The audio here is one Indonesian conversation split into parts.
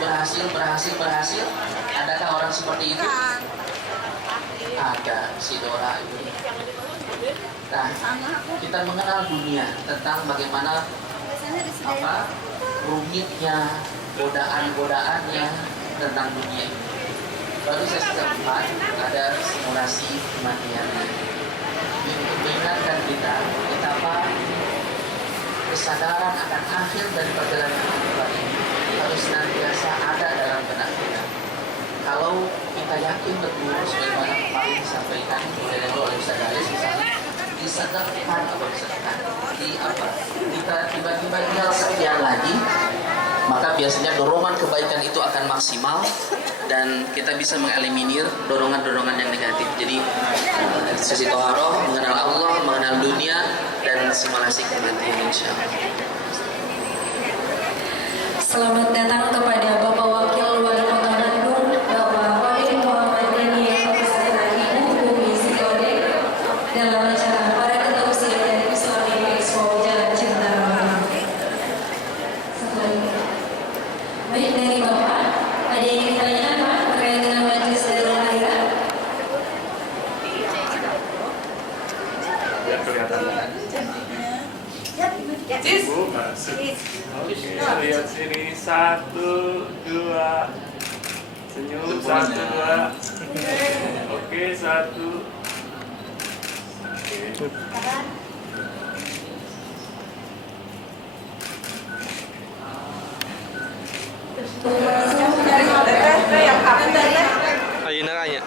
berhasil. Adakah orang seperti itu? Ada, si Dora ini. Nah, kita mengenal dunia tentang bagaimana rumitnya, godaan-godaannya tentang dunia ini. Baru saya sempat ada simulasi kematian untuk mengingatkan kita betapa kesadaran akan akhir dari perjalanan kehidupan ini harus senantiasa ada dalam benak kita. Kalau kita yakin betul sebagaimana kemarin disampaikan oleh Ustaz Galis, misalnya disedekahkan atau disedekahkan kita tiba-tiba tinggal sekian lagi, maka biasanya dorongan kebaikan itu akan maksimal dan kita bisa mengeliminir dorongan-dorongan yang negatif. Jadi sesi toharoh, mengenal Allah, mengenal dunia, dan simulasi kematian insyaallah. Selamat datang kepada Bapak Wakil Wali Kota Bandung, Bapak Wali Muhammad Daniel beserta Ibu Bumi Sikode dalam acara Para Ketua Usia dan Islamic Expo Jalan Cinta. Baik, dari Bapak, ada yang ingin ditanyakan Pak terkait dengan majelis Darul Akhirat? Ya, kelihatan. Ibu masuk. Oke, lihat sini. 1, 2. Senyum. 1, 2. Oke, 1. Oke. Ayo nanya.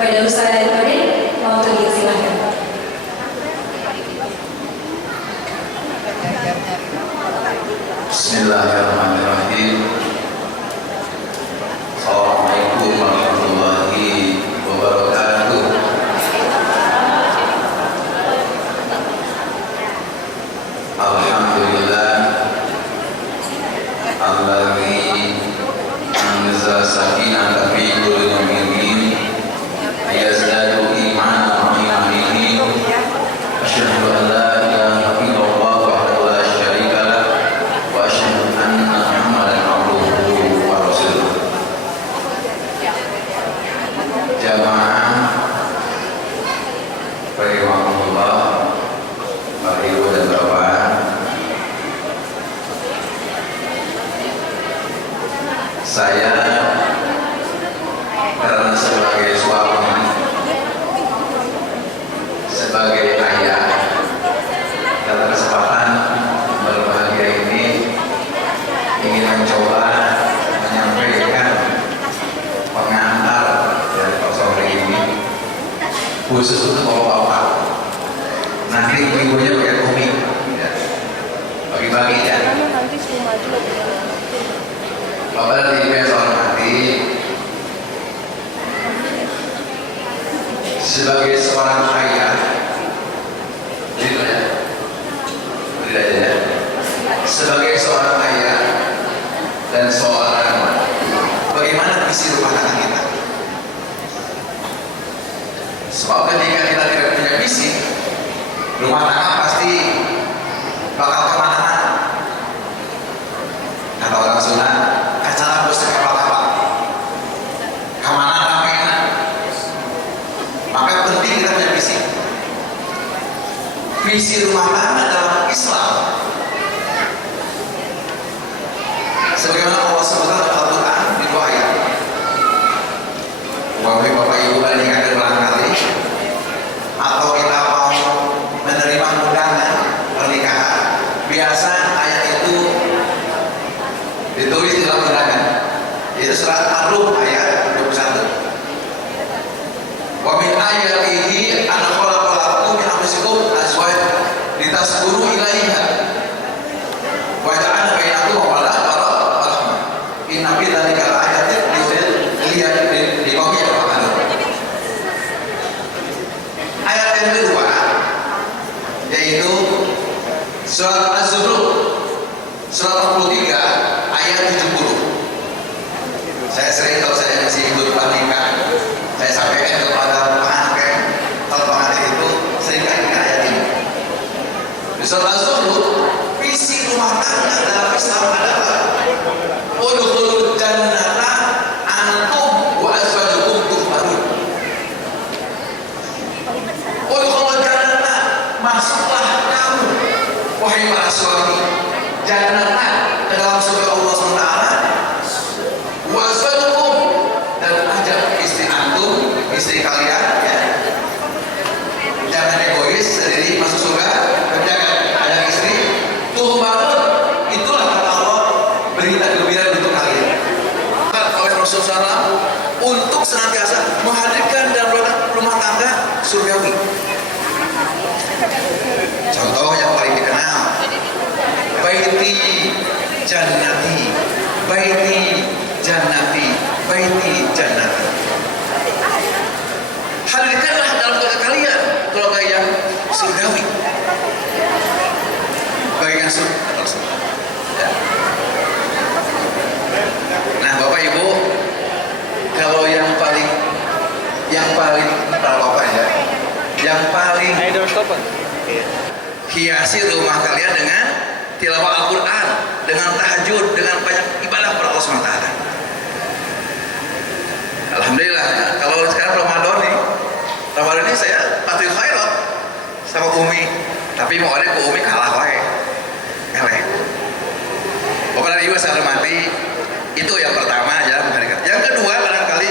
Pada Ustaz Kodik, mau silahkan. Bismillahirrahmanirrahim. Assalamualaikum warahmatullahi wabarakatuh. Alhamdulillah alladzi anzala sakinata fi qulubil mu'minin yazdadu imanan wa imanihim. Asyhadu an la ilaha illallah wahdahu la syarika lah wa asyhadu anna Muhammadan abduhu wa rasuluh. Jamaah rahimahumullah, Bapak Ibu dan Bapak, saya karena sebagai suami, sebagai ayah, dalam kesempatan berbahagia ini ingin mencoba menyampaikan pengantar dari Pak Sobri ini, khusus untuk bapak-bapak. Nanti ibu-ibunya pakai komik, ya. Bagi-bagi ya. Bapak dan Ibu yang saya hormati, sebagai seorang ayah, gitu ya, tidak ya. Sebagai seorang ayah dan seorang, bagaimana visi rumah tangga kita? Sebab ketika kita tidak punya visi, rumah tangga pasti bakal kemana-mana. Kata orang Sunda, acara bos kapal-kapal, kemana ramainya. Maka penting kita punya visi. Visi rumah tangga dalam Islam, sebagaimana Allah sebutkan dalam Al-Quran di dua ayat. Bapak Ibu bandingkan berangkali, atau kita mau menerima undangan pernikahan, biasa ayat itu ditulis di dalam undangan. Itu surat Ar-Rum ayat 21. Wa min ayatihi an khalaqa lakum min anfusikum azwajan litaskunu ilaiha wa ja'ala bainakum mawaddah wa rahmah. Inna fi dzalika laayatin liqaumin ya'lamun. Ayat yang kedua yaitu surat Az-Zukhruf surat 43 ayat 70. Saya sering kalau saya masih ikut pernikahan, saya sampaikan kepada pengantin, kalau pengantin itu sering kali ayat ini. Di surat Az-Zukhruf, visi rumah tangga dalam Islam adalah udkhulul jannata antum wa azwajukum tuhbarun. Udkhulul jannata, masuklah kamu wahai para suami, jannata ke dalam surga Allah SWT, wa azwajukum, dan ajak istri antum, istri kalian ya. Jangan egois sendiri masuk surga, tapi jangan ajak istri. Tuhbarun, itulah kata Allah berita gembira untuk kalian. Oleh Rasulullah SAW untuk senantiasa menghadirkan dalam rumah tangga surgawi. Contoh yang paling dikenal, baiti jannati, baiti jannati, baiti jannati. Hadirkanlah dalam keluarga kalian keluarga yang surgawi, bagian surga. Ya. Nah, Bapak Ibu, kalau yang paling para bapak ya, yang paling hiasi rumah kalian dengan tilawah Al-Quran, dengan tahajud, dengan banyak ibadah kepada Allah SWT. Alhamdulillah, kalau sekarang Ramadan ini saya Fathul Khairat sama Umi, tapi mau ada ke Umi kalah wae. Eleh. Bapak dan Ibu saya hormati, itu yang pertama ya, menghadirkan. Yang kedua barangkali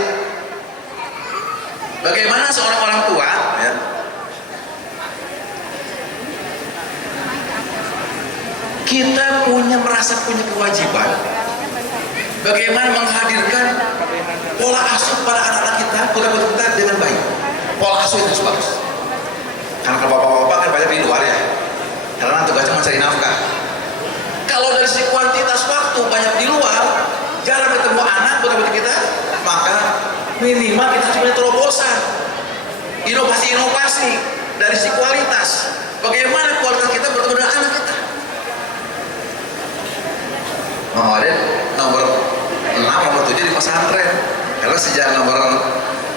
bagaimana seorang orang tua ya, kita merasa punya kewajiban bagaimana menghadirkan pola asuh pada anak-anak kita, putra-putri kita dengan baik. waktu itu bagus. Karena kalau bapak-bapak kan banyak di luar ya, karena tugasnya mencari nafkah. Kalau dari segi kuantitas waktu banyak di luar, jarang ketemu anak betul-betul kita, maka minimal kita harus punya terobosan, inovasi-inovasi dari segi kualitas. Bagaimana kualitas kita bertemu dengan anak kita? Kemarin nomor 6, nomor 7 di pesantren. Kalau sejak nomor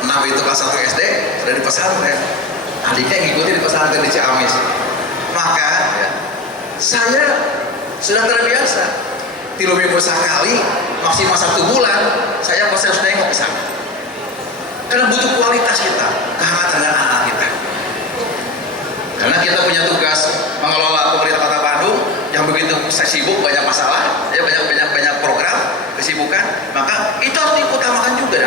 6 itu kelas 1 SD sudah di pesantren. Adiknya ngikutin di pesantren di Ciamis. Maka ya, saya sudah terbiasa. 3 minggu sekali, maksimal 1 bulan, saya pasti harus nengok ke sana. Karena butuh kualitas kita, kehangatan dengan anak kita. Karena kita punya tugas mengelola pemerintah Kota Bandung yang begitu sibuk, banyak masalah, ya banyak program, kesibukan, maka itu harus diutamakan juga.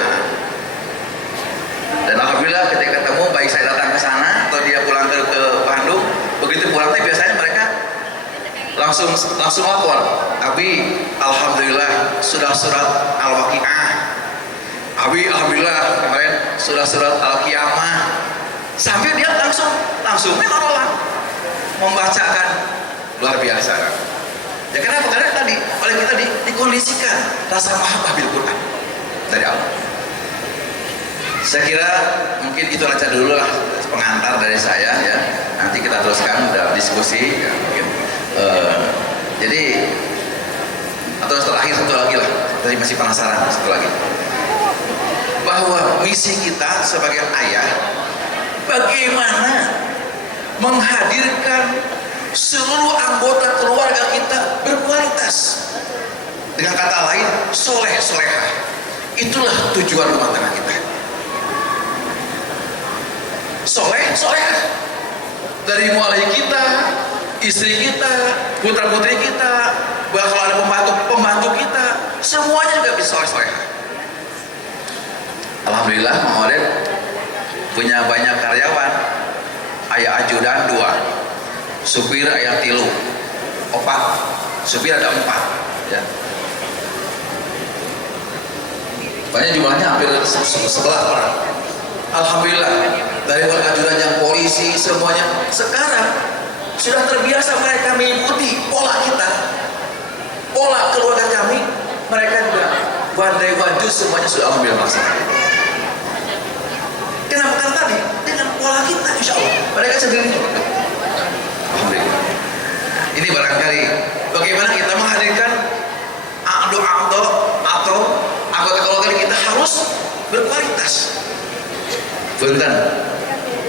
Dan alhamdulillah ketika ketemu, baik saya datang ke sana atau dia pulang ke Bandung, begitu pulang biasanya mereka langsung lapor, Abi alhamdulillah sudah surat Al-Waqiah, Abi alhamdulillah kemarin sudah surat Al-Qiyamah, sampai dia langsung menolong membacakan, luar biasa. Ya kenapa? Karena tadi oleh kita dikondisikan rasa mahabbah bil Quran dari Allah. Saya kira mungkin itu aja dulu lah pengantar dari saya ya. Nanti kita teruskan dalam diskusi ya, mungkin. Jadi atau terakhir satu lagi lah, tadi masih penasaran satu lagi, bahwa misi kita sebagai ayah bagaimana menghadirkan seluruh anggota keluarga kita berkualitas, dengan kata lain soleh solehah. Itulah tujuan rumah tangga kita, soleh solehah, dari mulai kita, istri kita, putra putri kita, bakal ada pembantu kita, semuanya juga bisa soleh solehah. Alhamdulillah Maulid punya banyak karyawan, ayah ajudan 2, supir ayah 3, 4, supir ada 4 ya. Banyak jumlahnya, hampir 11 orang. Alhamdulillah dari ajudan yang polisi semuanya sekarang sudah terbiasa mereka mengikuti pola kita, pola keluarga kami. Mereka juga bandai wajud semuanya sudah ambil maksud. Kenapa? Kan tadi dengan pola kita, insya Allah mereka sendiri. Alhamdulillah. Ini barangkali bagaimana kita menghadirkan atau anggota keluarga kita harus berkualitas. Punten,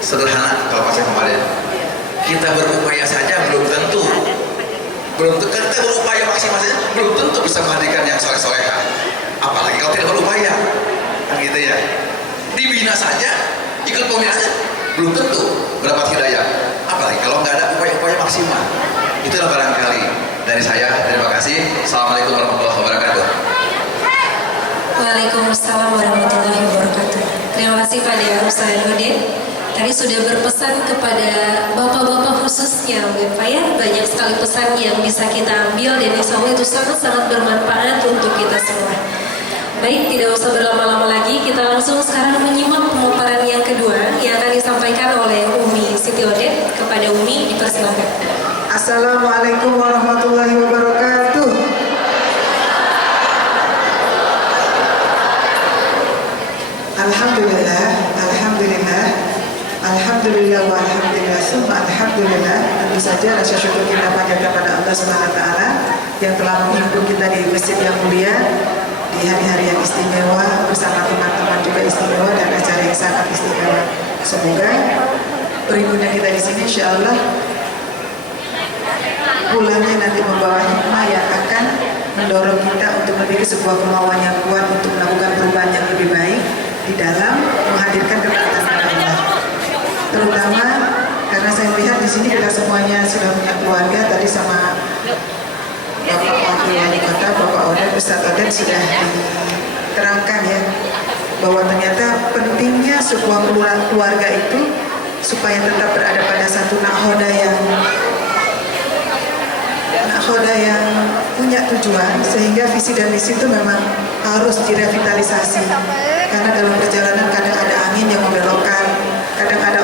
sederhana kalau pas kemarin kita berupaya saja belum tentu kita berupaya maksimal saja belum tentu bisa menghadirkan yang soleh soleha. Apalagi kalau tidak berupaya, kan gitu ya. Dibina saja, ikut pembinaannya belum tentu mendapat hidayah. Apalagi kalau nggak ada upaya-upaya maksimal. Itulah barangkali dari saya. Terima kasih. Assalamualaikum warahmatullahi wabarakatuh. Waalaikumsalam warahmatullahi wabarakatuh. Terima kasih pada Ustaz Nurdin. Tadi sudah berpesan kepada bapak-bapak khususnya, Bapak ya, banyak sekali pesan yang bisa kita ambil dan insya Allah itu sangat-sangat bermanfaat untuk kita semua. Baik, tidak usah berlama-lama lagi, kita langsung sekarang menyimak pemaparan yang kedua yang akan disampaikan oleh Umi Siti Odet. Kepada Umi, dipersilakan. Assalamualaikum warahmatullahi wabarakatuh. Alhamdulillah wa alhamdulillah summa alhamdulillah. Tentu saja rasa syukur kita panjat kepada Allah Subhanahu wa taala yang telah menghimpun kita di masjid yang mulia di hari-hari yang istimewa bersama teman-teman juga istimewa dan acara yang sangat istimewa. Semoga beribunya kita di sini insyaallah pulangnya nanti membawa hikmah yang akan mendorong kita untuk memiliki sebuah kemauan yang kuat untuk melakukan perubahan yang lebih baik di dalam menghadirkan ketaatan kepada Allah. Terutama karena saya melihat di sini kita semuanya sudah punya keluarga. Tadi sama Bapak Wakil Wali Kota, Bapak Odet, Ustaz Odet sudah diterangkan ya bahwa ternyata pentingnya sebuah keluarga itu supaya tetap berada pada satu nakhoda yang punya tujuan, sehingga visi dan misi itu memang harus direvitalisasi. Karena dalam perjalanan kadang ada angin yang membelokkan, kadang ada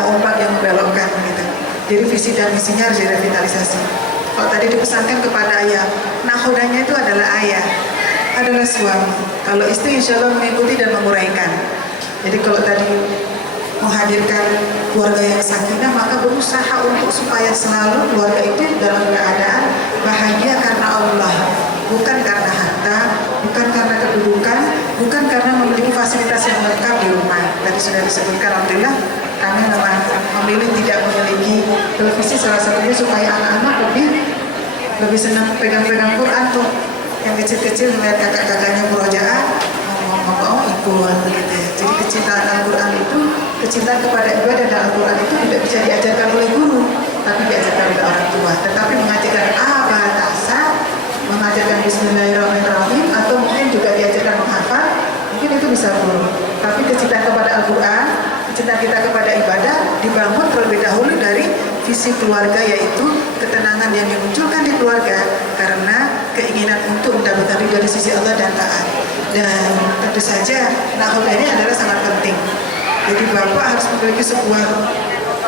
visi dan misinya harus direvitalisasi. Kalau tadi dipesankan kepada ayah, nahodanya itu adalah ayah, adalah suami. Kalau istri insya Allah mengikuti dan menguraikan. Jadi kalau tadi menghadirkan keluarga yang sakinah, maka berusaha untuk supaya selalu keluarga itu dalam keadaan bahagia karena Allah, bukan karena harta, bukan karena kedudukan, bukan karena memiliki fasilitas yang lengkap di rumah. Tadi sudah disebutkan, alhamdulillah kami memang memilih tidak memiliki televisi, salah satunya supaya anak-anak lebih senang pegang-pegang Quran tuh. Yang kecil-kecil melihat kakak-kakaknya murojaah, ngomong ikut begitu ya. Jadi kecintaan Al-Quran itu, kecintaan kepada ibadah dan Al-Quran itu tidak bisa diajarkan oleh guru, tapi diajarkan oleh orang tua. Tetapi mengajarkan abadasa, mengajarkan Bismillahirrahmanirrahim, atau mungkin juga diajarkan menghafal, mungkin itu bisa guru. Tapi kecintaan kepada Al-Quran, kecintaan kita kepada ibadah dibangun terlebih dahulu dari visi keluarga, yaitu ketenangan yang dimunculkan di keluarga karena keinginan untuk mendapatkan ridho dari sisi Allah dan taat. Dan tentu saja nahoda ini adalah sangat penting. Jadi bapak harus memiliki sebuah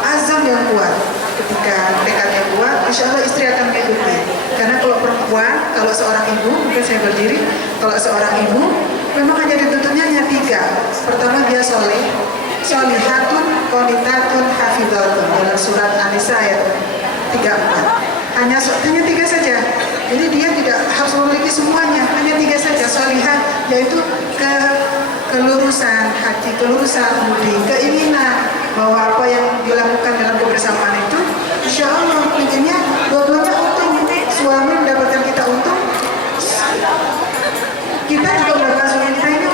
azam yang kuat. Ketika tekadnya kuat, insya Allah istri akan mengikuti. Karena kalau perempuan, kalau seorang ibu, mungkin saya berdiri, kalau seorang ibu memang hanya dituntutnya hanya 3. Pertama, dia soleh, solihatun, qanitatun, hafidhatun, dalam surat An-Nisa ayat 34. Hanya 3 saja. Jadi dia tidak harus memiliki semuanya, hanya 3 saja. Solihat yaitu kelurusan hati, kelurusan budi, keinginan bahwa apa yang dilakukan dalam kebersamaan itu, insya Allah intinya dua-duanya untung. Suami mendapatkan kita untung, kita juga mendapatkan suami kita ini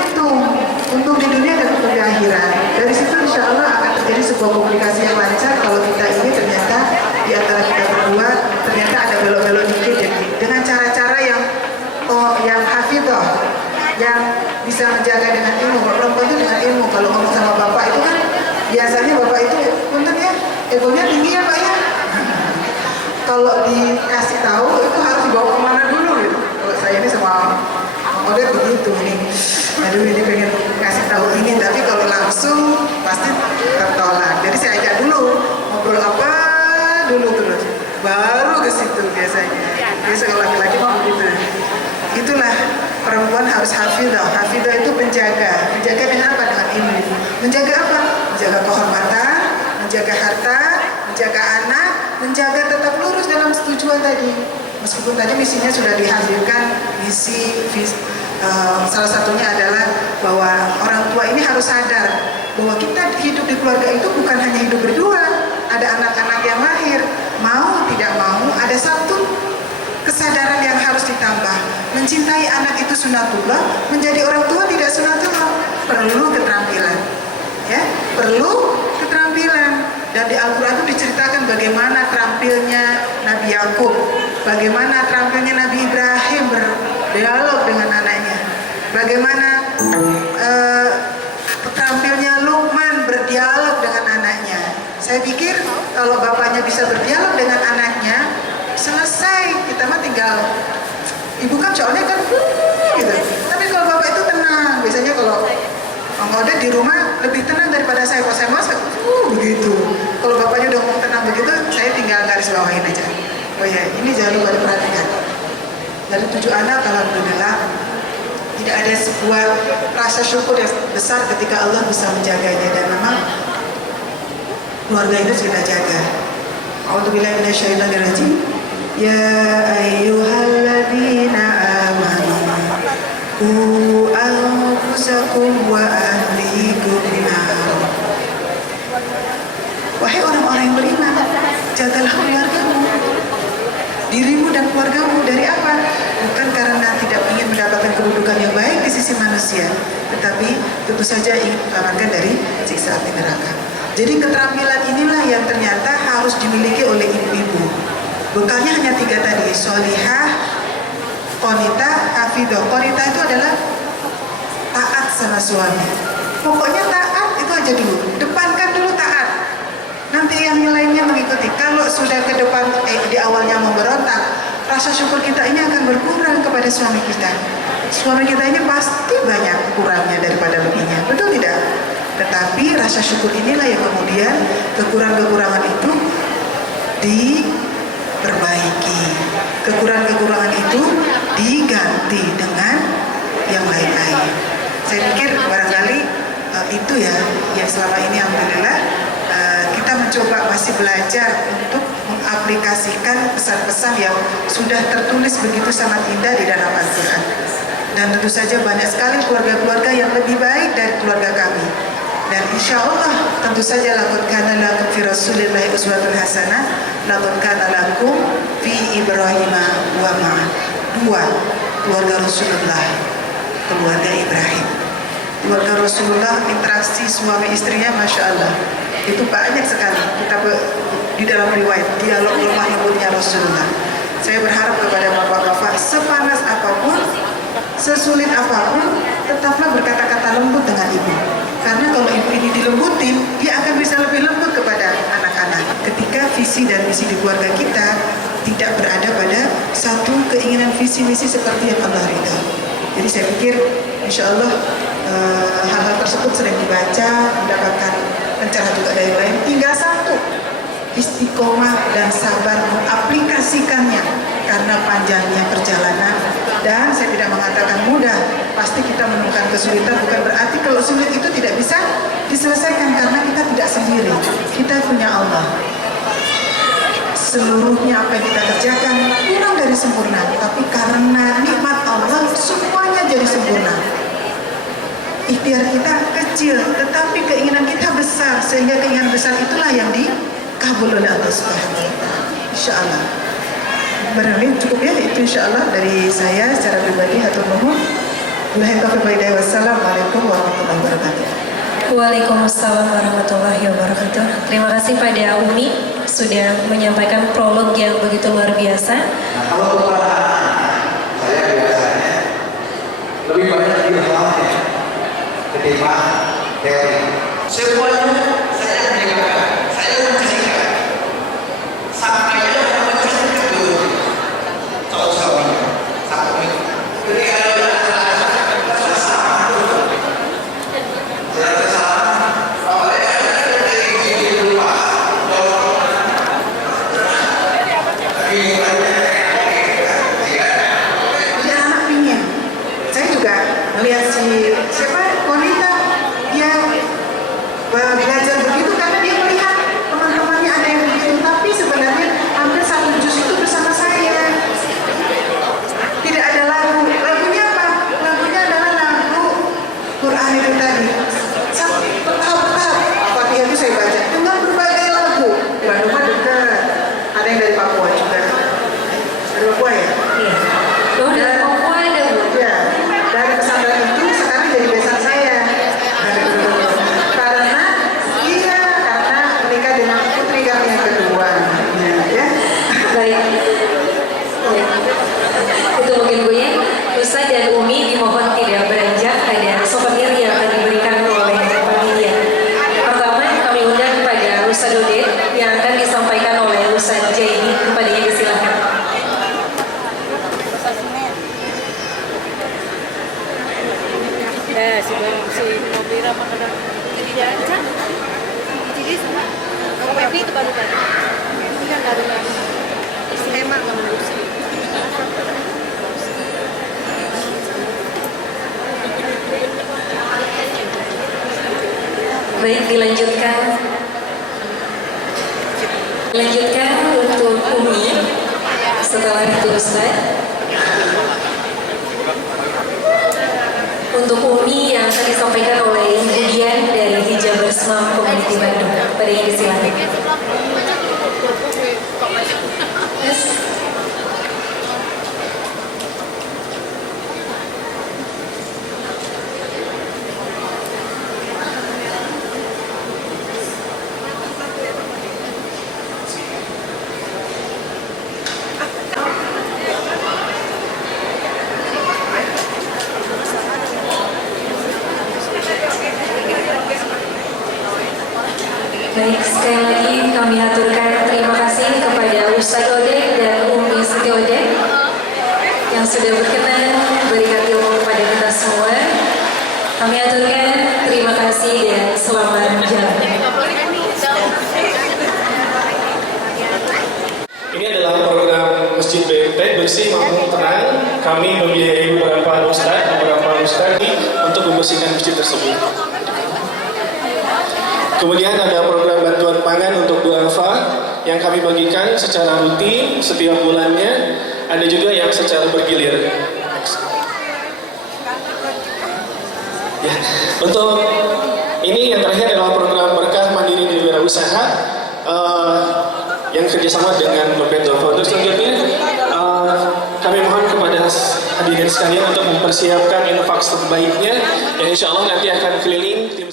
untung di dunia dan untung di akhirat. Dari situ insya Allah akan terjadi sebuah komunikasi yang lancar. Kalau kita ini ternyata di antara kita berdua ternyata ada belok-belok dikit dengan cara-cara yang hafidhah, yang bisa menjaga dengan ilmu. Kalau perempuan itu dengan ilmu. Kalau ngomong sama bapak itu kan biasanya bapak itu punten ya, egonya tinggi ya pak ya. Kalau dikasih tahu itu harus dibawa kemana dulu gitu. Kalau saya ini sama model begitu nih. Aduh ini pengen kasih tahu ini, tapi kalau langsung pasti tertolak. Jadi saya ajak dulu ngobrol apa dulu terus, baru ke situ biasanya. Biasa kalau laki-laki mau begitu. Itulah perempuan harus hafidhah. Hafidhah itu penjaga. Menjaga dengan apa? Dengan ilmu. Menjaga apa? Menjaga kehormatan, menjaga harta, menjaga anak, menjaga tetap lurus dalam tujuan tadi. Meskipun tadi misinya sudah dihadirkan, misi salah satunya adalah bahwa orang tua ini harus sadar bahwa kita hidup di keluarga itu bukan hanya hidup berdua, ada anak-anak yang lahir, mau tidak mau ada satu kesadaran yang harus ditambah. Mencintai anak itu sunatullah, menjadi orang tua tidak sunatullah, perlu keterampilan, ya, perlu keterampilan. Dan di Al-Quran itu diceritakan bagaimana terampilnya Nabi Yakub, bagaimana terampilnya Nabi Ibrahim berdialog dengan anaknya, bagaimana terampilnya Luqman berdialog dengan anaknya. Saya pikir kalau bapaknya bisa berdialog dengan anaknya, selesai, kita mah tinggal ibu kan soalnya kan gitu. Tapi kalau bapak itu tenang, biasanya kalau Ode di rumah lebih tenang daripada saya. Kalau saya masak, begitu. Kalau bapaknya udah ngomong tenang begitu, saya tinggal garis bawahin aja. Oh ya, ini jangan lupa diperhatikan. Dari 7 anak, alhamdulillah, tidak ada sebuah rasa syukur yang besar ketika Allah bisa menjaganya. Dan memang keluarga itu sudah jaga. A'udzubillahi minasyaitonirrajim. Ya ayyuhalladzina amanu qu anfusakum wa ahlikum nar. Wahai orang-orang yang beriman, jagalah keluargamu, dirimu dan keluargamu. Dari apa? Bukan karena tidak ingin mendapatkan kedudukan yang baik di sisi manusia, tetapi tentu saja ingin menyelamatkan dari siksa api neraka. Jadi keterampilan inilah yang ternyata harus dimiliki oleh ibu-ibu. Bekalnya hanya 3 tadi, solihah, qanitah, hafidhah. Qanitah itu adalah taat sama suami. Pokoknya taat itu aja dulu, depankan dulu taat. Nanti yang lainnya mengikuti. Kalau sudah ke depan di awalnya memberontak, rasa syukur kita ini akan berkurang kepada suami kita. Suami kita ini pasti banyak kurangnya daripada lebihnya, betul tidak? Tetapi rasa syukur inilah yang kemudian kekurangan-kekurangan itu diperbaiki. Kekurangan-kekurangan itu diganti dengan yang lain-lain. Saya pikir barangkali itu ya yang selama ini alhamdulillah kita mencoba masih belajar untuk mengaplikasikan pesan-pesan yang sudah tertulis begitu sangat indah di dalam Al-Quran. Dan tentu saja banyak sekali keluarga-keluarga yang lebih baik dari keluarga kami. Dan insya Allah tentu saja laqad kana lakum fi Rasulillahi uswatun hasanah, laqad kana lakum fi Ibrahim wa ma'an. Dua, keluarga Rasulullah, keluarga Ibrahim. Keluarga Rasulullah, interaksi suami istrinya Masya Allah itu banyak sekali. Kita di dalam riwayat dialog lemah lembutnya Rasulullah. Saya berharap kepada bapak-bapak, sepanas apapun, sesulit apapun, tetaplah berkata-kata lembut dengan ibu. Karena kalau ibu ini dilembutin, dia akan bisa lebih lembut kepada anak-anak. Ketika visi dan misi di keluarga kita tidak berada pada satu keinginan visi misi seperti yang Allah ridha. Jadi saya pikir, insya Allah hal-hal tersebut sering dibaca, mendapatkan pencerahan juga dari lain. Tinggal satu, istiqomah dan sabar mengaplikasikannya karena panjangnya perjalanan. Dan saya tidak mengatakan mudah, pasti kita menemukan kesulitan, bukan berarti kalau sulit itu tidak bisa diselesaikan karena kita tidak sendiri, kita punya Allah. Seluruhnya apa yang kita kerjakan kurang dari sempurna, tapi karena nikmat Allah semuanya jadi sempurna. Ikhtiar kita kecil, tetapi keinginan kita besar, sehingga keinginan besar itulah yang dikabul oleh Allah Subhanahu wa Ta'ala. Insya Allah. Barangkali cukup ya, itu insya Allah dari saya secara pribadi. Hatur nuhun. Wassalamualaikum warahmatullahi wabarakatuh. Waalaikumsalam warahmatullahi wabarakatuh. Terima kasih pada Umi sudah menyampaikan prolog yang begitu luar biasa. Nah, kalau perubahan saya biasanya lebih banyak ilmunya ketimbang teori. Semuanya saya menjaga, saya menjaga. Sampai ada menjaga dulu. Tahu suami, sampai ketika ada melihat siapa wanita dia belajar begitu karena dia melihat teman-temannya ada yang begitu, tapi sebenarnya hampir satu juz itu bersama saya. Tidak ada lagunya apa? Lagunya adalah lagu Quran itu tadi. Bertahap-tahap Al-Fatihah itu saya baca dengan berbagai lagu. Di Bandung dekat, ada yang dari Papua juga. Dari Papua ya? Iya. Loh, dari Papua ada Bu? Ya. Dari pesantren itu sekarang jadi besan saya. Karena menikah dengan putri kami yang kedua. Ya. Baik. Itu mungkin Bu ya. Ustaz dan Umi dimohon tidak beranjak, ada souvenir yang akan diberikan oleh panitia. Pertama kami undang kepada Ustaz Dode yang akan disampaikan oleh Ustaz Jaini, kepadanya disilakan. Si Nobira mengenal jadi diajak jadi sama Febri itu baru ini kan baru istimewa menurut saya. Baik, dilanjutkan untuk Umi setelah itu Ustaz. Untuk Umi yang akan disampaikan oleh Ibu Dian dari Hijab Bersama Komuniti Bandung. Pada yang disilakan. Yes. Baik, sekali lagi kami aturkan terima kasih kepada Ustaz Ode dan Umi Siti Ode yang sudah berkenan memberikan ilmu kepada kita semua. Kami aturkan terima kasih dan selamat jalan. bersih, makmum tenang. Kami membiayai beberapa ustaz untuk membersihkan masjid tersebut. Kemudian ada program bantuan pangan untuk duafa yang kami bagikan secara rutin setiap bulannya. Ada juga yang secara bergilir. Ya, untuk ini yang terakhir adalah program berkah mandiri di wirausaha yang kerjasama dengan dompet duafa. Untuk selanjutnya kami mohon kepada hadirin sekalian untuk mempersiapkan infak terbaiknya yang insya Allah nanti akan keliling tim.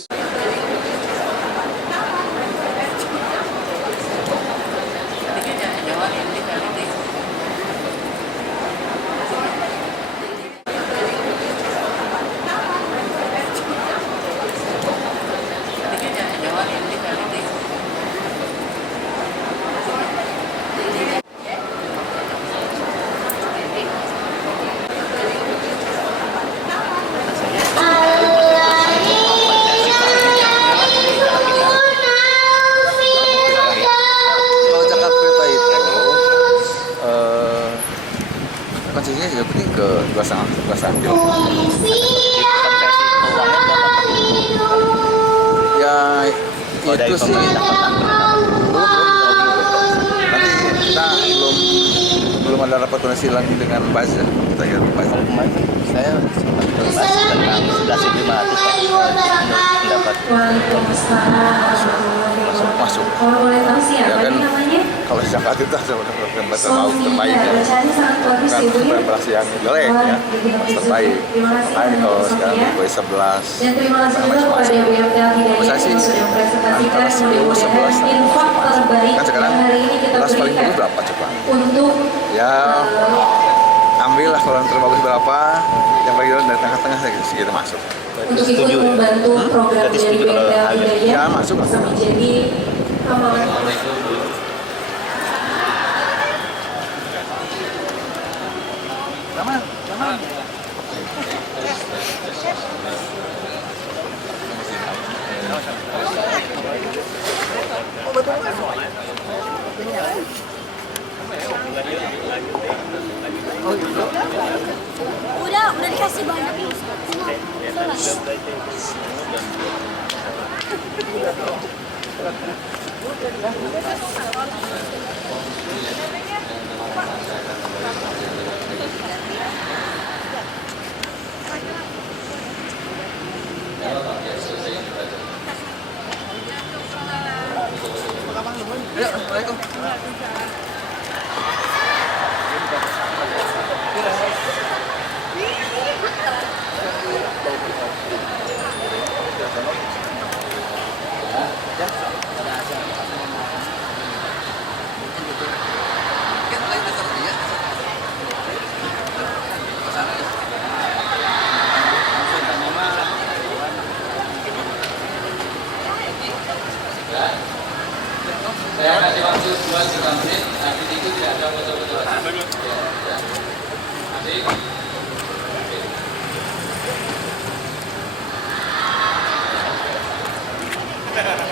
Kalau zakat fitrah itu konsumsinya juga penting ke 2,5 kilo. Ya itu sih belum. Nanti kita belum ada rapat koordinasi lagi dengan Baz ya. Kita lihat Baz. Saya sempat tentang 11.500 pendapat Masuk. Kalau boleh tahu siapa Ya kan, nih namanya? kalau zakat itu sebenarnya batas mau terbaik ya. Bacanya sangat bagus Kan ya Bu ya. berhasil yang jelek ya, terbaik. Makanya kalau sekarang gue 11. Dan terima kasih juga kepada BMTL Hidayah Masa sih yang sudah mempresentasikan antara 10, mudah-mudahan 11, infak terbaik kan sekarang yang hari ini kita 11 paling berikan bagus berapa coba? untuk Ya ambil lah kalau yang terbagus berapa, yang paling dari tengah-tengah segitu masuk. untuk ikut membantu program Berarti dari setuju kalau BMTL habis. Hidayah Ya, masuk lah. bisa menjadi amalan. Aman, aman. Udah dikasih banyak. Ya, Assalamualaikum. Saya kasih waktu 2 menit, nanti itu tidak ada foto-fotoan. Asik. Asik.